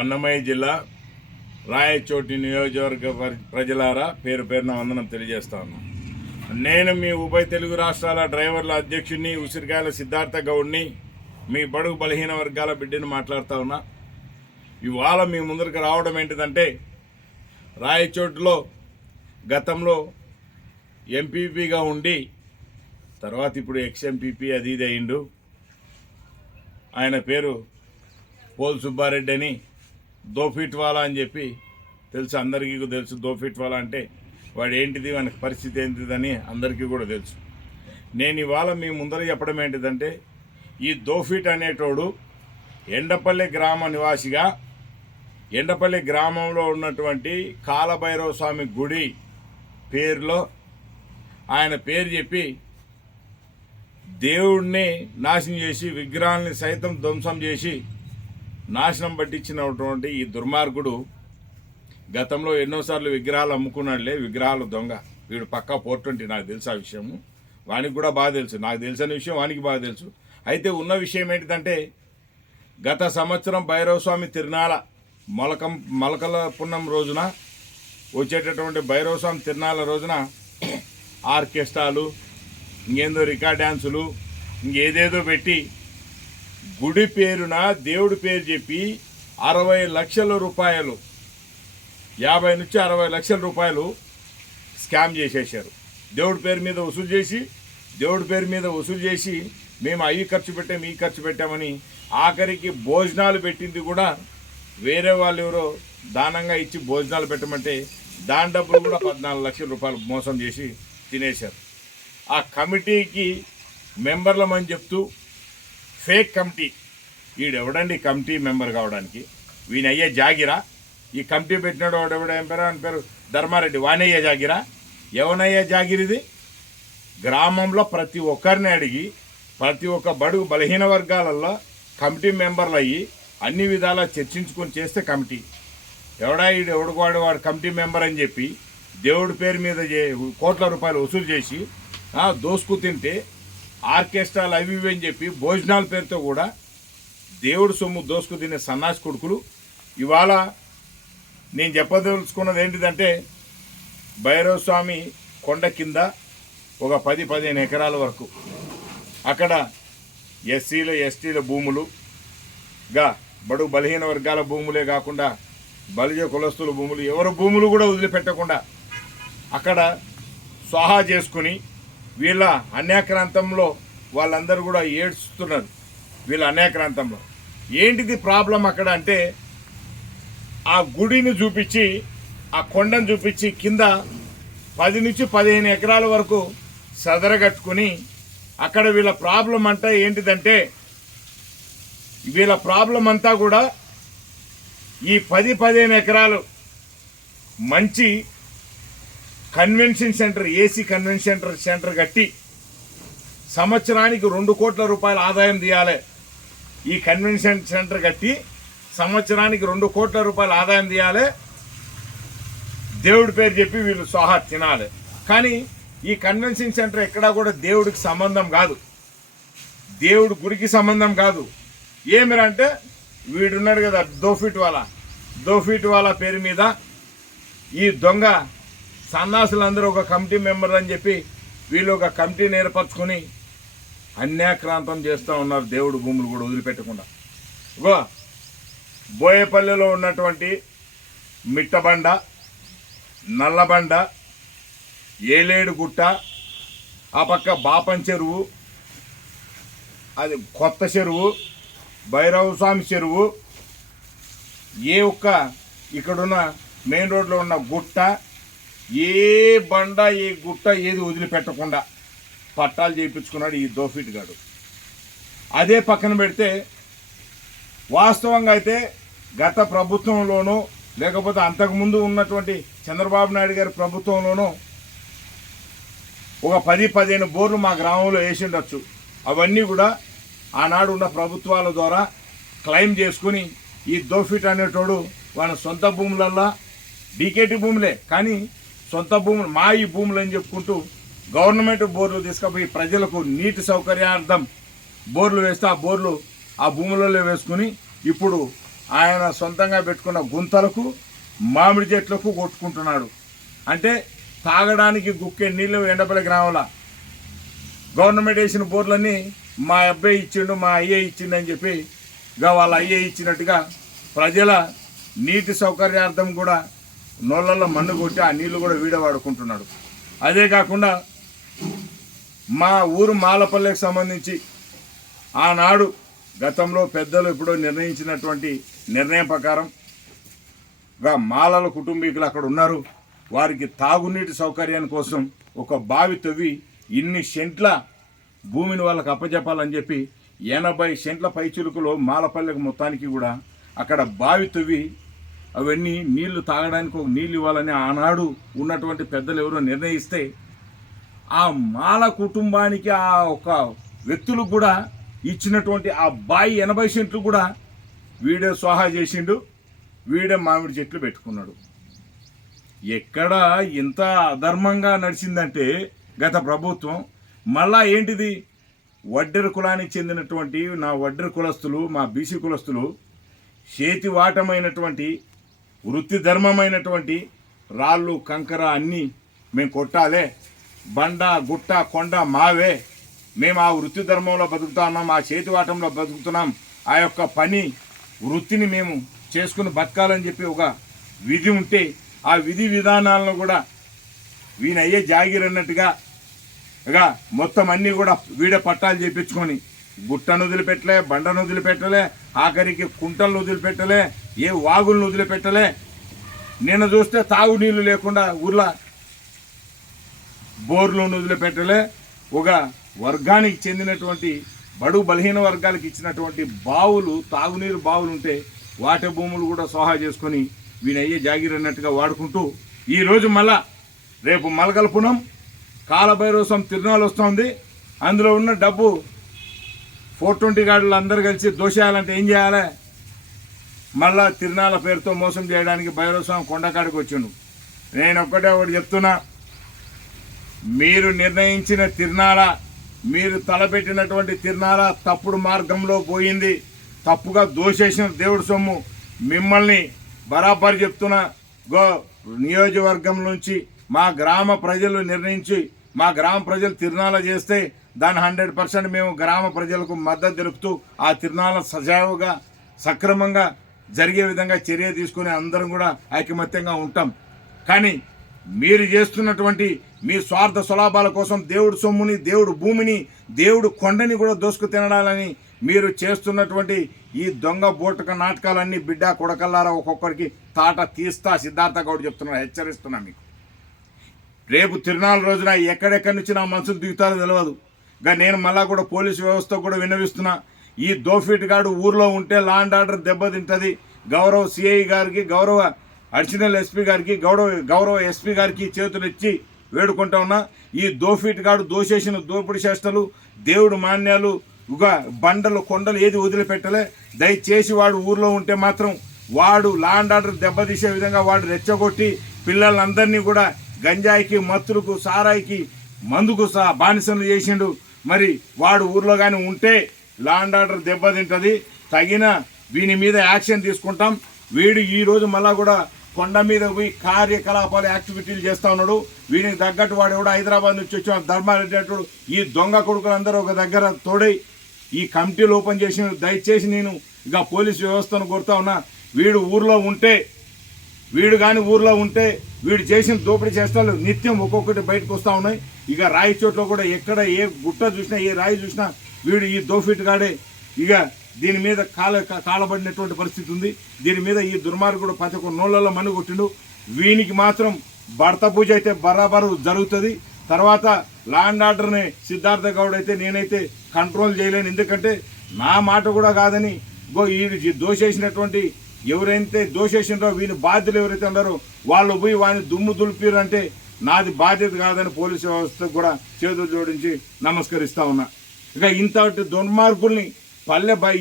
అన్నమయ్య జిల్లా రాయచోటి నియోజకవర్గ ప్రజలారా పేరు పేరున వందనం తెలియజేస్తా ఉన్నాను. నేను మీ ఉభయ తెలుగు రాష్ట్రాల డ్రైవర్ల అధ్యక్షుడిని ఉసిరికాయల సిద్ధార్థ గౌడ్ని, మీ బడుగు బలహీన వర్గాల బిడ్డని మాట్లాడుతూ ఉన్నా. ఇవాళ మీ ముందరికి రావడం ఏంటిదంటే, రాయచోటిలో గతంలో ఎంపీపీగా ఉండి తర్వాత ఇప్పుడు ఎక్స్ఎంపీపీ అది ఇది అయిండు. ఆయన పేరు పోల్ సుబ్బారెడ్డి అని, దోఫీట్వాలా అని చెప్పి తెలుసు, అందరికీ తెలుసు. దోఫీట్వాలా అంటే వాడు ఏంటిది, వానికి పరిస్థితి ఏంటిదని అందరికీ కూడా తెలుసు. నేను ఇవాళ మీ ముందర చెప్పడం ఏంటిదంటే, ఈ దోఫీట్ అనేటోడు ఎండపల్లి గ్రామ నివాసిగా, ఎండపల్లి గ్రామంలో ఉన్నటువంటి కాలభైరవ స్వామి గుడి పేరులో ఆయన పేరు చెప్పి దేవుడిని నాశనం చేసి, విగ్రహాలని సైతం ధ్వంసం చేసి నాశనం పట్టించినటువంటి ఈ దుర్మార్గుడు గతంలో ఎన్నోసార్లు విగ్రహాలు అమ్ముకున్నాడులే. విగ్రహాలు దొంగ వీడు పక్కా 420. నాకు తెలుసు ఆ విషయము, వానికి కూడా బాగా తెలుసు. నాకు తెలిసిన విషయం వానికి బాగా తెలుసు. అయితే ఉన్న విషయం ఏంటిదంటే, గత సంవత్సరం భైరవస్వామి తిరునాళ మొలకల పున్నం రోజున వచ్చేటటువంటి భైరవస్వామి తిరునాళ రోజున ఆర్కెస్ట్రాలు, ఇంకేందో రికార్డ్ డ్యాన్సులు, ఇంకేదేదో పెట్టి గుడి పేరున దేవుడి పేరు చెప్పి 60 లక్షల రూపాయలు, 50 నుంచి 60 లక్షల రూపాయలు స్కామ్ చేసేసారు. దేవుడి పేరు మీద వసూలు చేసి మేము అవి ఖర్చు పెట్టాము, ఈ ఖర్చు పెట్టామని, ఆఖరికి భోజనాలు పెట్టింది కూడా వేరే వాళ్ళు ఎవరో దానంగా ఇచ్చి భోజనాలు పెట్టమంటే దాని డబ్బులు కూడా 14 లక్షల రూపాయలు మోసం చేసి తినేశారు. ఆ కమిటీకి మెంబర్లమని చెప్తూ ఫేక్ కమిటీ, వీడెవడండి కమిటీ మెంబర్ కావడానికి? వీని అయ్యే జాగిరా? ఈ కమిటీ పెట్టినాడు వాడెవడ ఏం పేరు, అని పేరు ధర్మారెడ్డి, వానయ్యే జాగిరా? ఎవనయ్యే జాగిరిది? గ్రామంలో ప్రతి ఒక్కరిని అడిగి ప్రతి ఒక్క బడుగు బలహీన వర్గాలలో కమిటీ మెంబర్లు అయ్యి అన్ని విధాలా చర్చించుకొని చేస్తే కమిటీ. వాడు కమిటీ మెంబర్ అని చెప్పి దేవుడి పేరు మీద కోట్ల రూపాయలు వసూలు చేసి దోసుకు తింటే, ఆర్కెస్ట్రాలు అవి ఇవి అని చెప్పి భోజనాల పేరుతో కూడా దేవుడు సొమ్ము దోసుకు తినే సన్నాసి కొడుకులు. ఇవాళ నేను చెప్పదలుచుకున్నది ఏంటిదంటే, భైరవస్వామి కొండ కింద ఒక 10-15 ఎకరాల వరకు అక్కడ ఎస్సీల ఎస్టీల భూములుగా, బడుగు బలహీన వర్గాల భూములే కాకుండా బలిజ కులస్తుల భూములు, ఎవరి భూములు కూడా వదిలిపెట్టకుండా అక్కడ స్వాహా చేసుకుని వీళ్ళ అన్యాక్రాంతంలో వాళ్ళందరూ కూడా ఏడ్చుతున్నారు. వీళ్ళ అన్యాక్రాంతంలో ఏంటిది ప్రాబ్లం అక్కడ అంటే, ఆ గుడిని చూపించి, ఆ కొండను చూపించి కింద 10 నుంచి 15 ఎకరాల వరకు సదరగట్టుకుని అక్కడ వీళ్ళ ప్రాబ్లం అంతా ఏంటిదంటే, వీళ్ళ ప్రాబ్లం అంతా కూడా ఈ 10-15 ఎకరాలు మంచి convention centre, AC convention centre కట్టి సంవత్సరానికి 2 కోట్ల రూపాయల ఆదాయం తీయాలి. ఈ కన్వెన్షన్ సెంటర్ కట్టి సంవత్సరానికి 2 కోట్ల రూపాయల ఆదాయం తీయాలి. దేవుడి పేరు చెప్పి వీళ్ళు స్వాహా తినాలి. కానీ ఈ కన్వెన్షన్ సెంటర్ ఎక్కడా కూడా దేవుడికి సంబంధం కాదు, దేవుడి గుడికి సంబంధం కాదు. ఏమిరంటే, వీడున్నాడు కదా దోఫీట్వాలా పేరు మీద ఈ దొంగ సన్నాసులందరూ ఒక కమిటీ మెంబర్ అని చెప్పి వీళ్ళు ఒక కమిటీని ఏర్పరచుకొని అన్యాక్రాంతం చేస్తూ ఉన్నారు. దేవుడు భూములు కూడా వదిలిపెట్టకుండా. బోయేపల్లిలో ఉన్నటువంటి మిట్టబండ, నల్లబండ, ఏలేడు గుట్ట, ఆ పక్క బాపం చెరువు, అది కొత్త చెరువు, భైరవస్వామి చెరువు, ఇక్కడున్న మెయిన్ రోడ్లో ఉన్న గుట్ట, ఏ బండ ఏ గుట్ట ఏది వదిలిపెట్టకుండా పట్టాలు చేయించుకున్నాడు ఈ దోఫిట్ గాడు. అదే పక్కన పెడితే, వాస్తవంగా అయితే గత ప్రభుత్వంలోనూ లేకపోతే అంతకుముందు ఉన్నటువంటి చంద్రబాబు నాయుడు గారి ప్రభుత్వంలోనూ ఒక 10-15 బోర్లు మా గ్రామంలో వేసి ఉండొచ్చు. అవన్నీ కూడా ఆనాడు ఉన్న ప్రభుత్వాల ద్వారా క్లెయిమ్ చేసుకుని ఈ దోఫిట్ అనేటోడు వాళ్ళ సొంత భూములల్లా, డీకేటీ భూములే కానీ సొంత భూములు, మా ఈ భూములు అని చెప్పుకుంటూ గవర్నమెంట్ బోర్లు తీసుకుపోయి ప్రజలకు నీటి సౌకర్యార్థం బోర్లు వేస్తే ఆ బోర్లు ఆ భూములలో వేసుకుని ఇప్పుడు ఆయన సొంతంగా పెట్టుకున్న గుంతలకు మామిడి చెట్లకు కొట్టుకుంటున్నాడు. అంటే తాగడానికి గుక్కే నీళ్ళు ఎండపల్లి గ్రామంలో గవర్నమెంట్ వేసిన బోర్లన్నీ మా అబ్బాయి ఇచ్చిండు, మా అయ్యే ఇచ్చిండు అని చెప్పి వాళ్ళ అయ్యే ఇచ్చినట్టుగా ప్రజల నీటి సౌకర్యార్థం కూడా నోళ్ళల్లో మన్ను కొట్టి ఆ నీళ్లు కూడా వీడ వాడుకుంటున్నాడు. అదే కాకుండా మా ఊరు మాలపల్లెకి సంబంధించి ఆనాడు గతంలో పెద్దలు ఎప్పుడో నిర్ణయించినటువంటి నిర్ణయం ప్రకారం మాలల కుటుంబీకులు అక్కడ ఉన్నారు. వారికి తాగునీటి సౌకర్యాని కోసం ఒక బావి తవ్వి ఇన్ని సెంట్ల భూమిని వాళ్ళకి అప్పచెప్పాలని చెప్పి 80 సెంట్ల పైచులుకులో మాలపల్లెకు మొత్తానికి కూడా అక్కడ బావి తవ్వి అవన్నీ నీళ్లు తాగడానికి ఒక నీళ్ళు ఇవ్వాలని ఆనాడు ఉన్నటువంటి పెద్దలు ఎవరో నిర్ణయిస్తే ఆ మాల కుటుంబానికి ఆ ఒక వ్యక్తులకు కూడా ఇచ్చినటువంటి ఆ బావి 80 సెంట్లు కూడా వీడే స్వాహా చేసిండు, వీడే మామిడి చెట్లు పెట్టుకున్నాడు. ఎక్కడ ఇంత అధర్మంగా నడిచిందంటే గత ప్రభుత్వం మళ్ళా ఏంటిది, వడ్డెర కులానికి చెందినటువంటి నా వడ్డెర కులస్తులు, మా బీసీ కులస్తులు చేతివాటమైనటువంటి వృత్తి ధర్మమైనటువంటి రాళ్ళు కంకర అన్నీ మేము కొట్టాలే, బండ గుట్ట కొండ మావే, మేము ఆ వృత్తి ధర్మంలో బతుకుతా ఉన్నాం, ఆ చేతివాటంలో బతుకుతున్నాం, ఆ యొక్క పని వృత్తిని మేము చేసుకుని బతకాలని చెప్పి ఒక విధి ఉంటే ఆ విధి విధానాలను కూడా వీనయ్యే జాగిర్ అన్నట్టుగా మొత్తం అన్నీ కూడా వీడే పట్టాలు చేయించుకొని గుట్టను వదిలిపెట్టలే, బండను వదిలిపెట్టలే, ఆఖరికి కుంటలను వదిలిపెట్టలే, ఏ వాగులను వదిలిపెట్టలే. నిన్న చూస్తే తాగునీళ్ళు లేకుండా ఊర్లో బోర్లను వదిలిపెట్టలే. ఒక వర్గానికి చెందినటువంటి బడుగు బలహీన వర్గాలకు ఇచ్చినటువంటి బావులు, తాగునీరు బావులు ఉంటే వాటి భూములు కూడా సోహా చేసుకొని వీనయ్యే జాగిర్ అన్నట్టుగా వాడుకుంటూ ఈరోజు మళ్ళా రేపు మలగల్పునం కాలభైరవసం తిరునాళ్ళు వస్తుంది. అందులో ఉన్న డబ్బు 420 గాడులు అందరు కలిసి దోషేయాలంటే ఏం చేయాలి? మళ్ళా తిరునాళ్ళ పేరుతో మోసం చేయడానికి భైరవస్వామి కొండకాడికి వచ్చిండు. నేను ఒక్కటే ఒకటి చెప్తున్నా, మీరు నిర్ణయించిన తిరునాళ, మీరు తలపెట్టినటువంటి తిరునాళ తప్పుడు మార్గంలో పోయింది, తప్పుగా దోషేసిన దేవుడి సొమ్ము. మిమ్మల్ని బరాబర్ చెప్తున్నా, నియోజకవర్గం నుంచి మా గ్రామ ప్రజలు నిర్ణయించి మా గ్రామ ప్రజలు తిరునాళ చేస్తే దాని 100% మేము గ్రామ ప్రజలకు మద్దతు తెలుపుతూ ఆ తిరునాళ సజావుగా సక్రమంగా జరిగే విధంగా చర్య తీసుకుని అందరం కూడా ఐకమత్యంగా ఉంటాం. కానీ మీరు చేస్తున్నటువంటి మీ స్వార్థ స్వలాభాల కోసం దేవుడు సొమ్ముని, దేవుడు భూమిని, దేవుడు కొండని కూడా దోసుకు తినడాలని మీరు చేస్తున్నటువంటి ఈ దొంగ బోటక నాటకాలన్నీ బిడ్డ కొడకల్లారా ఒక్కొక్కరికి తాట తీస్తా. సిద్ధార్థ గౌడ్ చెప్తున్నా, హెచ్చరిస్తున్నా మీకు. రేపు తిరునాళ్ళ రోజున ఎక్కడెక్కడి నుంచి నా మనసులు దిగుతారో తెలియదు. నేను మళ్ళా కూడా పోలీసు వ్యవస్థ కూడా విన్నవిస్తున్నా, ఈ దోఫీట్ గాడు ఊర్లో ఉంటే లా అండ్ ఆర్డర్ దెబ్బతింటుంది. గౌరవ సిఐ గారికి, గౌరవ అడిషనల్ ఎస్పీ గారికి, గౌరవ ఎస్పీ గారికి చేతులు ఇచ్చి వేడుకుంటా ఉన్నా. ఈ దోఫీట్ గాడు దోషేసిన దోపిడి చేష్టలు, దేవుడు మాన్యాలు, బండలు కొండలు ఏది వదిలిపెట్టలే. దయచేసి వాడు ఊర్లో ఉంటే మాత్రం వాడు లా అండ్ ఆర్డర్ దెబ్బతీసే విధంగా వాడు రెచ్చగొట్టి పిల్లలందరినీ కూడా గంజాయికి, మత్తులకు, సారాయికి, మందుకు బానిసలు చేసిండు. మరి వాడు ఊర్లో కానీ ఉంటే లా అండ్ ఆర్డర్ దెబ్బతింటుంది. తగిన వీని మీద యాక్షన్ తీసుకుంటాం. వీడు ఈరోజు మళ్ళా కూడా కొండ మీద పోయి కార్యకలాపాలు యాక్టివిటీలు చేస్తూ ఉన్నాడు. వీనికి తగ్గట్టు వాడు ఎవడో హైదరాబాద్ నుంచి వచ్చిన ధర్మారెడ్డి ఈ దొంగ కొడుకులందరూ ఒక దగ్గర తోడై ఈ కమిటీలు ఓపెన్ చేసిన. దయచేసి నేను ఇక పోలీసు వ్యవస్థను కోరుతా ఉన్నా, వీడు ఊర్లో ఉంటే, వీడు కానీ ఊర్లో ఉంటే వీడు చేసిన దోపిడీ చేస్తాలు నిత్యం ఒక్కొక్కటి బయటకు వస్తూ ఉన్నాయి. ఇక రాయి చోట్ల కూడా ఎక్కడ ఏ గుట్ట చూసినా, ఏ రాయి చూసినా వీడు ఈ దోఫిట్ గాడే ఇక దీని మీద కాలబడినటువంటి పరిస్థితి ఉంది. దీని మీద ఈ దుర్మార్గుడు 11 నోళ్లలో మన్ను కొట్టిండు. వీనికి మాత్రం భర్త పూజ అయితే బరాబరు జరుగుతుంది. తర్వాత లా అండ్ ఆర్డర్ని సిద్ధార్థ గౌడ్ అయితే నేనైతే కంట్రోల్ చేయలేను. ఎందుకంటే నా మాట కూడా కాదని ఈ దోషేసినటువంటి ఎవరైతే దోషేసినారో వీని బాధ్యులు ఎవరైతే ఉన్నారో వాళ్ళు పోయి వాడిని దుమ్ము దులిపిరంటే నాది బాధ్యత కాదని పోలీసు వ్యవస్థకు కూడా చేతులు జోడించి నమస్కరిస్తా ఉన్నా. ఇక ఇంతటి దుర్మార్గుల్ని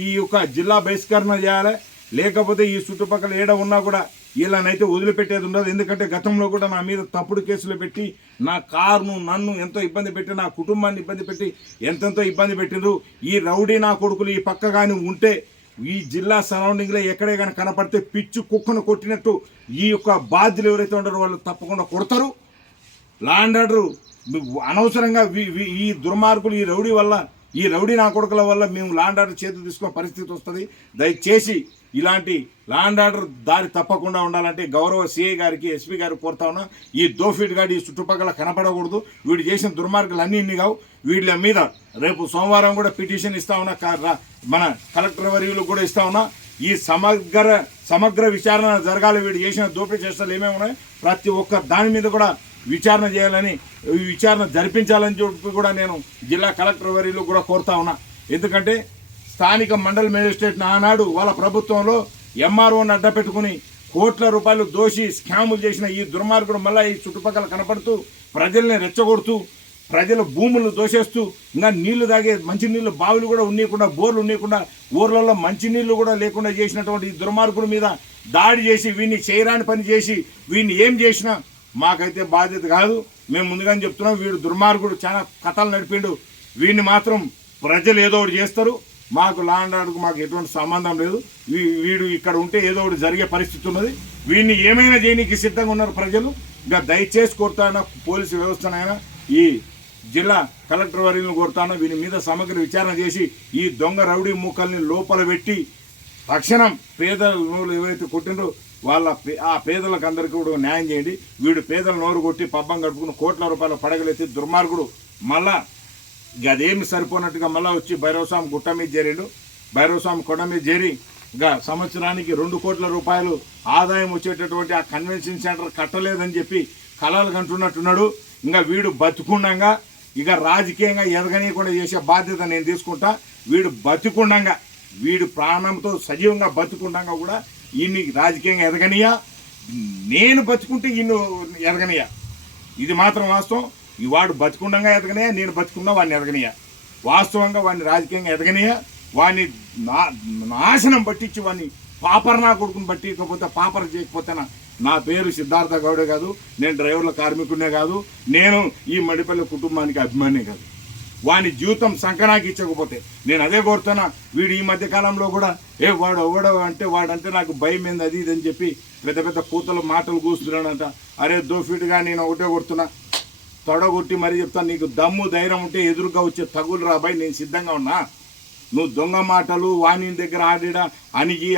ఈ యొక్క జిల్లా బహిష్కరణ చేయాలి. లేకపోతే ఈ చుట్టుపక్కల ఏడ ఉన్నా కూడా వీళ్ళనైతే వదిలిపెట్టేది ఉండదు. ఎందుకంటే గతంలో కూడా నా మీద తప్పుడు కేసులు పెట్టి నా కారును, నన్ను ఎంతో ఇబ్బంది పెట్టి, నా కుటుంబాన్ని ఇబ్బంది పెట్టి ఎంతెంతో ఇబ్బంది పెట్టిండ్రు. ఈ రౌడీ నా కొడుకులు ఈ పక్క కానీ ఉంటే ఈ జిల్లా సరౌండింగ్లో ఎక్కడే కానీ కనపడితే పిచ్చు కుక్కను కొట్టినట్టు ఈ యొక్క బాధ్యులు ఎవరైతే ఉంటారో వాళ్ళు తప్పకుండా కొడతారు. లా అండ్ ఆర్డర్ అనవసరంగా ఈ దుర్మార్గులు ఈ రౌడీ నా కొడుకుల వల్ల మేము లా అండ్ ఆర్డర్ చేతులు తీసుకునే పరిస్థితి వస్తుంది. దయచేసి ఇలాంటి లా అండ్ ఆర్డర్ దారి తప్పకుండా ఉండాలంటే గౌరవ సిఐ గారికి ఎస్పీ గారికి కోరుతా ఉన్నా. ఈ దోఫిట్ గాడి ఈ చుట్టుపక్కల కనపడకూడదు. వీడు చేసిన దుర్మార్గాలు అన్నీ ఇన్ని కావు. వీళ్ళ మీద రేపు సోమవారం కూడా పిటిషన్ ఇస్తా ఉన్నా, మన కలెక్టర్ వర్యులకు కూడా ఇస్తా ఉన్నా. ఈ సమగ్ర విచారణ జరగాలి. వీడు చేసిన దోపిడీ చేష్టలు ఏమేమి ఉన్నాయి ప్రతి ఒక్క దాని మీద కూడా విచారణ చేయాలని, విచారణ జరిపించాలని చెప్పి కూడా నేను జిల్లా కలెక్టర్ వర్యులకు కూడా కోరుతా ఉన్నా. ఎందుకంటే స్థానిక మండల మేజిస్ట్రేట్ ఆనాడు వాళ్ళ ప్రభుత్వంలో ఎంఆర్ఓని అడ్డ పెట్టుకుని కోట్ల రూపాయలు దోషి స్కాములు చేసిన ఈ దుర్మార్గుడు మళ్ళీ ఈ చుట్టుపక్కల కనపడుతూ ప్రజల్ని రెచ్చగొడుతూ ప్రజల భూములు దోషేస్తూ ఇంకా నీళ్లు తాగే మంచినీళ్ళు బావులు కూడా ఉండకుండా, బోర్లు ఉండకుండా, ఊర్లలో మంచినీళ్ళు కూడా లేకుండా చేసినటువంటి ఈ దుర్మార్గుడి మీద దాడి చేసి వీడిని చేయరాని పని చేసి వీడిని ఏం చేసినా మాకైతే బాధ్యత కాదు. మేము ముందుగానే చెప్తున్నాం, వీడు దుర్మార్గుడు చాలా కథలు నడిపిండు. వీడిని మాత్రం ప్రజలు ఏదో ఒకటి చేస్తారు. మాకు లా అండ్ ఆర్డర్కు మాకు ఎటువంటి సంబంధం లేదు. వీడు ఇక్కడ ఉంటే ఏదో ఒకటి జరిగే పరిస్థితి ఉన్నది. వీడిని ఏమైనా చేయడానికి సిద్ధంగా ఉన్నారు ప్రజలు. ఇంకా దయచేసి కోరుతాను, పోలీసు వ్యవస్థనైనా ఈ జిల్లా కలెక్టర్ వర్యులను కోరుతాను, వీని మీద సమగ్ర విచారణ చేసి ఈ దొంగ రౌడీ మూకల్ని లోపల పెట్టి తక్షణం పేదలు ఎవరైతే కొట్టిండ్రో ఆ పేదలకు అందరికీ కూడా న్యాయం చేయండి. వీడు పేదల నోరు కొట్టి పబ్బం గడుపుకుని కోట్ల రూపాయల పడగలెత్తి దుర్మార్గుడు మళ్ళా అదేమి సరిపోనట్టుగా మళ్ళీ వచ్చి భైరవస్వామి గుట్ట మీద చేరిండు. భైరవస్వామి కొండ మీద చేరి ఇంకా సంవత్సరానికి 2 కోట్ల రూపాయలు ఆదాయం వచ్చేటటువంటి ఆ కన్వెన్షన్ సెంటర్ కట్టలేదని చెప్పి కలలు కంటున్నట్టున్నాడు. ఇంకా వీడు బతుకుండగా ఇక రాజకీయంగా ఎదగనీయకుండా చేసే బాధ్యత నేను తీసుకుంటా. వీడు బతుకుండగా, వీడు ప్రాణంతో సజీవంగా బతుకుండగా కూడా ఈయన్ని రాజకీయంగా ఎదగనియా, నేను బతుకుంటే ఈయన ఎదగనియా. ఇది మాత్రం వాస్తవం. ఈ వాడు బతుకుండగా ఎదగనియా, నేను బతుకున్నా వాడిని ఎదగనియా. వాస్తవంగా వాడిని రాజకీయంగా ఎదగనియా, వాడిని నాశనం పట్టించి వాడిని పాపర్నా కొడుకుని పట్టించకపోతే పాపర చేయకపోతే నా పేరు సిద్ధార్థ గౌడే కాదు, నేను డ్రైవర్ల కార్మికుడినే కాదు, నేను ఈ మడిపల్లి కుటుంబానికి అభిమానే కాదు. వాని జీవితం సంకనాకి ఇచ్చకపోతే నేను అదే కోరుతున్నా. వీడు ఈ మధ్య కాలంలో కూడా వాడు ఎవడో అంటే వాడంటే నాకు భయం ఏంది అది ఇది అని చెప్పి పెద్ద పెద్ద కూతలు మాటలు కూస్తున్నాడంట. అరే దోఫీటుగా నేను ఒకటే కొడుతున్నా, తొడగొట్టి మరీ చెప్తాను, నీకు దమ్ము ధైర్యం ఉంటే ఎదురుగా వచ్చే తగులు రాబాయి, నేను సిద్ధంగా ఉన్నా. నువ్వు దొంగ మాటలు వాణి దగ్గర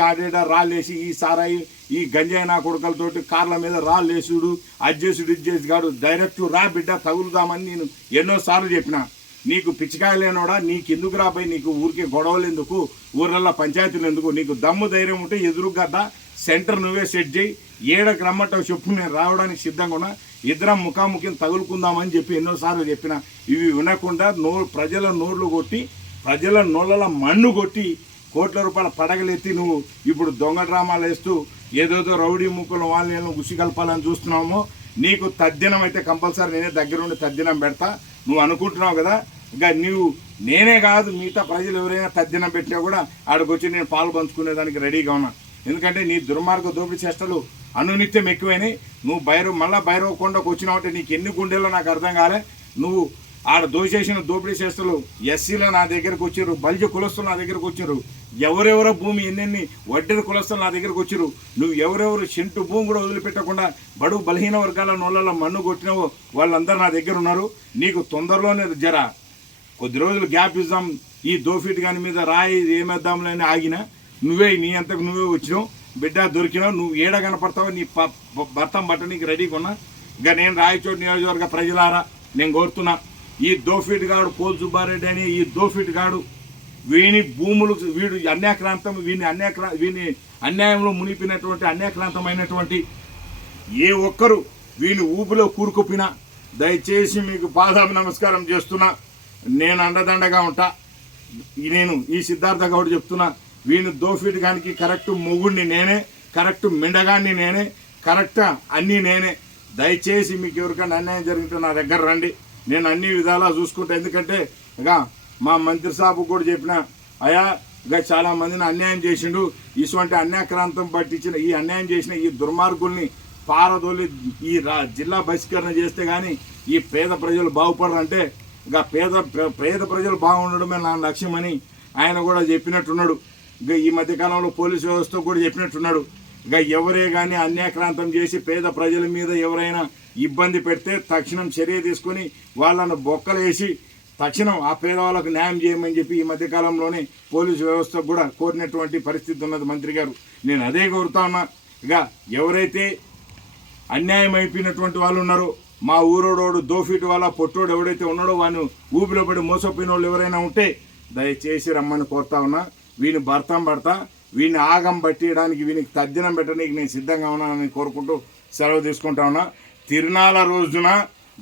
ఆడేడా రాళ్ళేసి ఈ సారాయి ఈ గంజాయి నా కొడుకలతోటి కార్ల మీద రాళ్ళేసుడు అజ్జేసుడు ఇజ్జేసి కాడు, డైరెక్ట్ రా బిడ్డ తగులుదామని నేను ఎన్నోసార్లు చెప్పిన. నీకు పిచ్చికాయలేనోడా, నీకు ఎందుకు రాబాయి, నీకు ఊరికే గొడవలు ఎందుకు, ఊర్లలో పంచాయతీలు ఎందుకు, నీకు దమ్ము ధైర్యం ఉంటే ఎదురుగడ్డ సెంటర్ నువ్వే సెట్ చేయి, ఏడకు రమ్మంటావు చెప్పు, నేను రావడానికి సిద్ధంగా ఉన్నా, ఇద్దరం ముఖాముఖిని తగులుకుందామని చెప్పి ఎన్నోసార్లు చెప్పిన. ఇవి వినకుండా ప్రజల నోర్లు కొట్టి ప్రజల నోళ్ళ మన్ను కొట్టి కోట్ల రూపాయల పడగలెత్తి నువ్వు ఇప్పుడు దొంగ డ్రామాలు వేస్తూ ఏదోదో రౌడీ ముక్కులు వాళ్ళని ఉసి కలపాలని చూస్తున్నామో, నీకు తద్దినం అయితే కంపల్సరీ నేనే దగ్గరుండి తద్దినం పెడతా. నువ్వు అనుకుంటున్నావు కదా, ఇంకా నేనే కాదు మిగతా ప్రజలు ఎవరైనా తద్దినం పెట్టినా కూడా ఆడికి వచ్చి నేను పాలు పంచుకునేదానికి రెడీగా ఉన్నా. ఎందుకంటే నీ దుర్మార్గ దోపిడీ చేష్టలు అనునిత్యం ఎక్కువైనాయి. నువ్వు మళ్ళీ భైరవ కొండకు వచ్చినావంటే నీకు ఎన్ని గుండెల్లో నాకు అర్థం కాలే. నువ్వు ఆడ దోచేసిన దోపిడీ చేష్టలు ఎస్సీలు నా దగ్గరకు వచ్చారు, బలిజ కులస్తులు నా దగ్గరకు వచ్చారు, ఎవరెవరో భూమి ఎన్నెన్ని వడ్డీల కులస్తులు నా దగ్గరకు వచ్చారు. నువ్వు ఎవరెవరు సెంటు భూమి కూడా వదిలిపెట్టకుండా బడుగు బలహీన వర్గాల నోళ్ళలో మన్ను కొట్టినావో వాళ్ళందరూ నా దగ్గర ఉన్నారు. నీకు తొందరలోనే కొద్ది రోజులు గ్యాప్ ఇద్దాం, ఈ దోఫిట్ గాని మీద రాయి ఏమేద్దాంలేని ఆగినా నువ్వే నీ అంతకు నువ్వే వచ్చినావు బిడ్డ, దొరికినావు. నువ్వు ఏడ కనపడతావో నీ భర్తం బట్ట నీకు రెడీగా ఉన్నా. ఇంకా నేను రాయచోటి నియోజకవర్గ ప్రజలారా నేను కోరుతున్నా, ఈ దోఫిట్ గాడు పోల్ సుబ్బారెడ్డి అని ఈ దోఫిట్ గాడు వీని భూములు వీడు అన్యాక్రాంతం వీని అన్యాయంలో మునిపినటువంటి అన్యాక్రాంతమైనటువంటి ఏ ఒక్కరు వీని ఊపిలో కూరుకుపోయినా దయచేసి మీకు పాదాభి నమస్కారం చేస్తున్నా. నేను అండదండగా ఉంటా. నేను ఈ సిద్ధార్థ గౌడ్ చెప్తున్నా, వీని దోఫిట్ గానికి కరెక్ట్ మొగుడిని నేనే, కరెక్ట్ మిండగాన్ని నేనే, కరెక్ట్ అన్నీ నేనే. దయచేసి మీకు ఎవరికైనా అన్యాయం జరిగితే నా దగ్గర రండి, నేను అన్ని విధాలా చూసుకుంటా. ఎందుకంటే ఇక మా మంత్రి సాబు కూడా చెప్పిన, అయా ఇక చాలా మందిని అన్యాయం చేసిండు, ఇటువంటి అన్యాక్రాంతం పట్టించిన ఈ అన్యాయం చేసిన ఈ దుర్మార్గుల్ని పారదోలి ఈ జిల్లా బహిష్కరణ చేస్తే కానీ ఈ పేద ప్రజలు బాగుపడరంటే ఇక పేద ప్రజలు బాగుండడమే నా లక్ష్యమని ఆయన కూడా చెప్పినట్టున్నాడు. ఇక ఈ మధ్యకాలంలో పోలీసు వ్యవస్థ కూడా చెప్పినట్టున్నాడు, ఇక ఎవరే కానీ అన్యాక్రాంతం చేసి పేద ప్రజల మీద ఎవరైనా ఇబ్బంది పెడితే తక్షణం చర్య తీసుకొని వాళ్ళను బొక్కలేసి తక్షణం ఆ పేదవాళ్ళకు న్యాయం చేయమని చెప్పి ఈ మధ్యకాలంలోనే పోలీసు వ్యవస్థకు కూడా కోరినటువంటి పరిస్థితి ఉన్నది మంత్రి గారు. నేను అదే కోరుతా ఉన్నా, ఇక ఎవరైతే అన్యాయం అయిపోయినటువంటి వాళ్ళు ఉన్నారో, మా ఊరోడోడు దోఫీటి వాళ్ళ పొట్టోడు ఎవడైతే ఉన్నాడో వాడిని ఊపిలో పడి మోసపోయిన వాళ్ళు ఎవరైనా ఉంటే దయచేసి రమ్మని కోరుతా ఉన్నా. వీని భర్తం పడతా, వీడిని ఆగం పట్టియడానికి, వీనికి తద్దినం పెట్టడానికి నేను సిద్ధంగా ఉన్నానని కోరుకుంటూ సెలవు తీసుకుంటా ఉన్నా. తిరునాళ్ళ రోజున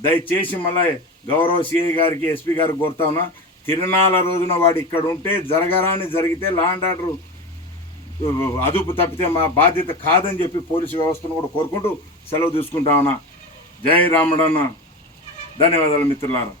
దయచేసి మళ్ళీ గౌరవ సిఐ గారికి ఎస్పీ గారికి కోరుతా ఉన్నా, తిరునాళ్ళ రోజున వాడు ఇక్కడ ఉంటే జరగరాని జరిగితే లా అండ్ ఆర్డర్ అదుపు తప్పితే మా బాధ్యత కాదని చెప్పి పోలీసు వ్యవస్థను కూడా కోరుకుంటూ సెలవు తీసుకుంటా ఉన్నా. జై రాముడన్న. ధన్యవాదాలు మిత్రులారా.